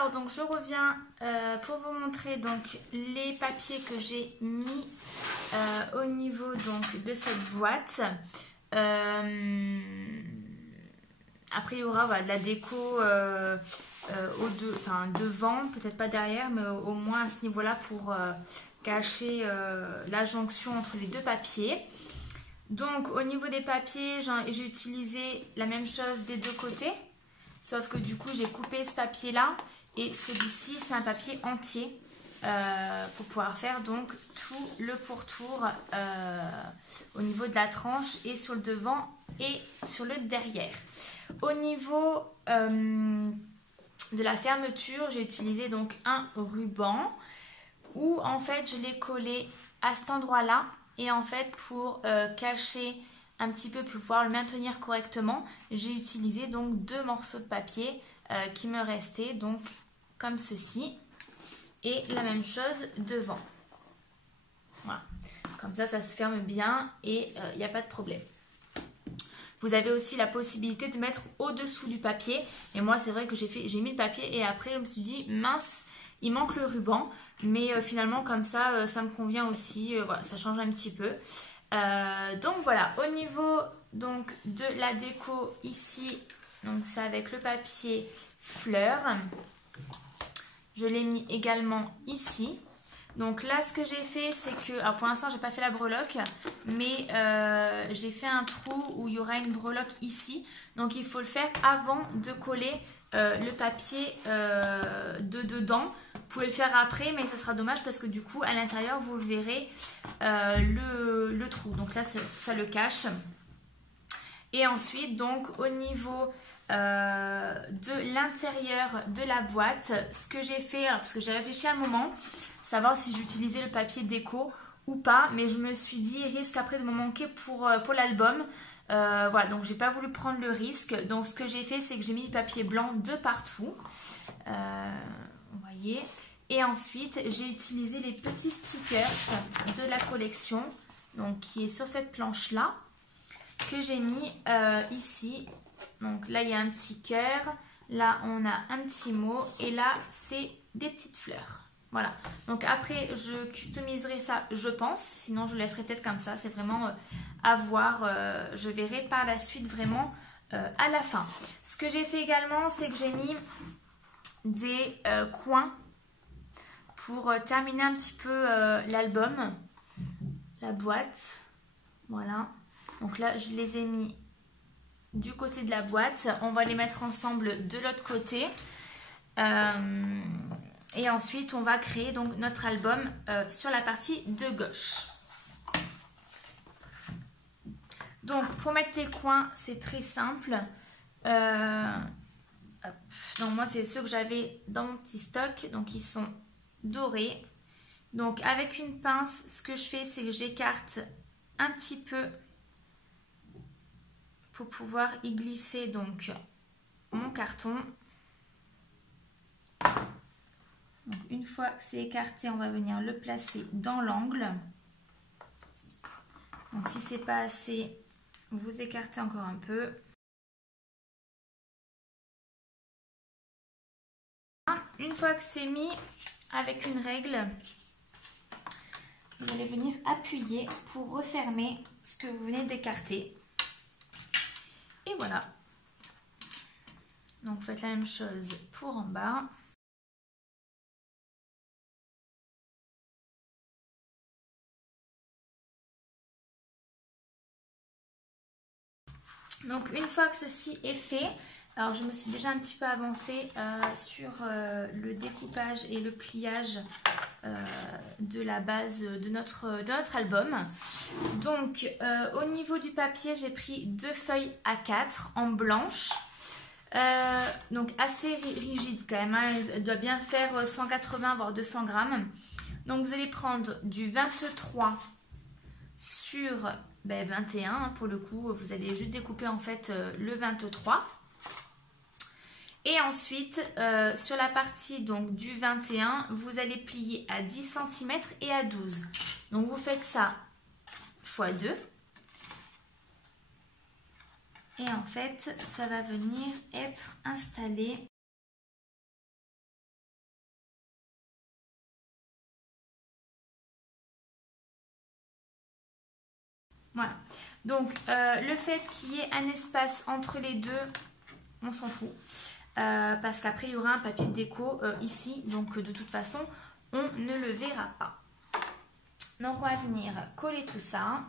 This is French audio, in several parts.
Alors donc je reviens pour vous montrer donc les papiers que j'ai mis au niveau donc de cette boîte. Après il y aura voilà, de la déco devant, peut-être pas derrière, mais au moins à ce niveau-là pour cacher la jonction entre les deux papiers. Donc au niveau des papiers, j'ai utilisé la même chose des deux côtés, sauf que du coup j'ai coupé ce papier là et celui-ci c'est un papier entier pour pouvoir faire donc tout le pourtour au niveau de la tranche et sur le devant et sur le derrière. Au niveau de la fermeture, j'ai utilisé donc un ruban où en fait je l'ai collé à cet endroit là. Et en fait, pour cacher un petit peu, pour pouvoir le maintenir correctement, j'ai utilisé donc 2 morceaux de papier qui me restaient, donc comme ceci. Et la même chose devant. Voilà. Comme ça se ferme bien et il n'y a pas de problème. Vous avez aussi la possibilité de mettre au-dessous du papier. Et moi, c'est vrai que j'ai mis le papier et après, je me suis dit, mince, il manque le ruban. Mais finalement, comme ça, ça me convient aussi. Voilà, ça change un petit peu. Donc voilà, au niveau donc, de la déco ici, donc c'est avec le papier fleur. Je l'ai mis également ici. Donc là, ce que j'ai fait, c'est que... Alors pour l'instant, j'ai pas fait la breloque, mais j'ai fait un trou où il y aura une breloque ici. Donc il faut le faire avant de coller le papier de dedans. Vous pouvez le faire après, mais ça sera dommage parce que du coup, à l'intérieur, vous verrez le trou. Donc là, ça le cache. Et ensuite, donc au niveau de l'intérieur de la boîte, ce que j'ai fait, alors, parce que j'ai réfléchi un moment, savoir si j'utilisais le papier déco ou pas, mais je me suis dit, risque après de me manquer pour l'album. Voilà, donc j'ai pas voulu prendre le risque. Donc ce que j'ai fait, c'est que j'ai mis du papier blanc de partout. Vous voyez. Et ensuite, j'ai utilisé les petits stickers de la collection, donc qui est sur cette planche-là, que j'ai mis ici. Donc là, il y a un petit cœur. Là, on a un petit mot. Et là, c'est des petites fleurs. Voilà. Donc après, je customiserai ça, je pense. Sinon, je le laisserai peut-être comme ça. C'est vraiment à voir. Je verrai par la suite vraiment à la fin. Ce que j'ai fait également, c'est que j'ai mis des coins pour terminer un petit peu l'album, la boîte. Voilà. Donc là, je les ai mis du côté de la boîte. On va les mettre ensemble de l'autre côté. Et ensuite, on va créer donc notre album sur la partie de gauche. Donc, pour mettre les coins, c'est très simple. Donc, moi, c'est ceux que j'avais dans mon petit stock. Donc, ils sont dorés. Donc, avec une pince, ce que je fais, c'est que j'écarte un petit peu pour pouvoir y glisser donc mon carton. Donc, une fois que c'est écarté, on va venir le placer dans l'angle. Donc si c'est pas assez, vous écartez encore un peu. Une fois que c'est mis, avec une règle, vous allez venir appuyer pour refermer ce que vous venez d'écarter. Et voilà. Donc vous faites la même chose pour en bas. Donc une fois que ceci est fait, alors je me suis déjà un petit peu avancée sur le découpage et le pliage de la base de notre album. Donc au niveau du papier, j'ai pris 2 feuilles A4 en blanche. Donc assez rigide quand même, hein. Elle doit bien faire 180 voire 200 grammes. Donc vous allez prendre du 23 sur 21 pour le coup, vous allez juste découper en fait le 23 et ensuite sur la partie donc du 21 vous allez plier à 10 cm et à 12, donc vous faites ça x 2 et en fait ça va venir être installé Voilà. Donc, le fait qu'il y ait un espace entre les deux, on s'en fout. Parce qu'après, il y aura un papier de déco ici. Donc, de toute façon, on ne le verra pas. Donc, on va venir coller tout ça.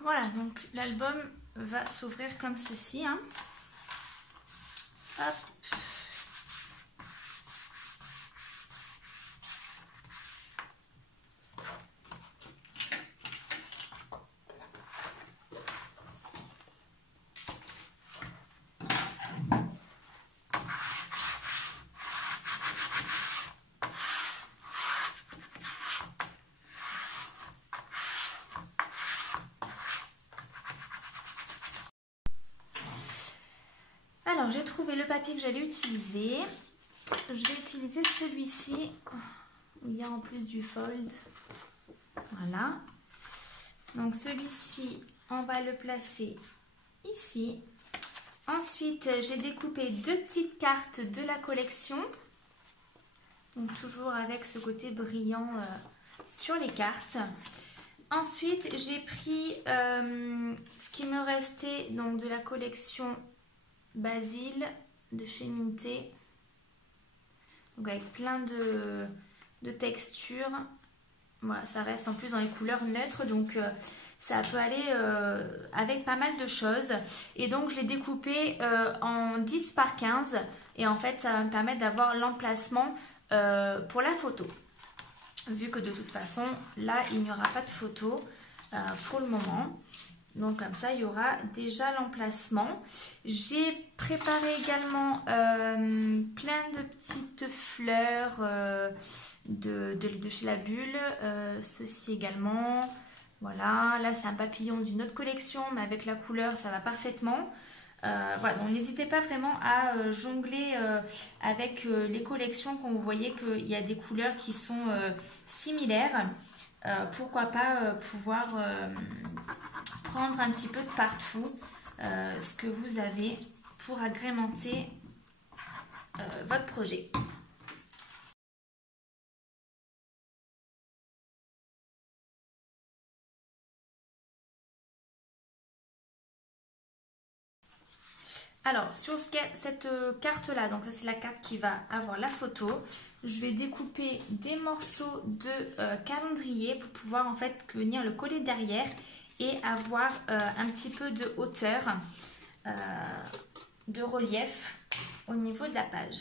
Voilà, donc l'album va s'ouvrir comme ceci. Hein. Hop. Alors, j'ai trouvé le papier que j'allais utiliser. Je vais utiliser celui-ci, où il y a en plus du fold. Voilà. Donc, celui-ci, on va le placer ici. Ensuite, j'ai découpé 2 petites cartes de la collection. Donc, toujours avec ce côté brillant sur les cartes. Ensuite, j'ai pris ce qui me restait donc, de la collection Basile de chez Minté. Donc avec plein de textures. Voilà, ça reste en plus dans les couleurs neutres. Donc ça peut aller avec pas mal de choses. Et donc je l'ai découpé en 10 par 15. Et en fait ça va me permettre d'avoir l'emplacement pour la photo. Vu que de toute façon là il n'y aura pas de photo pour le moment. Donc comme ça, il y aura déjà l'emplacement. J'ai préparé également plein de petites fleurs de chez La Bulle. Ceci également. Voilà, là c'est un papillon d'une autre collection, mais avec la couleur, ça va parfaitement. Voilà, donc n'hésitez pas vraiment à jongler avec les collections quand vous voyez qu'il y a des couleurs qui sont similaires. Pourquoi pas pouvoir prendre un petit peu de partout ce que vous avez pour agrémenter votre projet. Alors, sur cette carte-là, donc ça c'est la carte qui va avoir la photo, je vais découper des morceaux de calendrier pour pouvoir en fait venir le coller derrière et avoir un petit peu de hauteur, de relief au niveau de la page.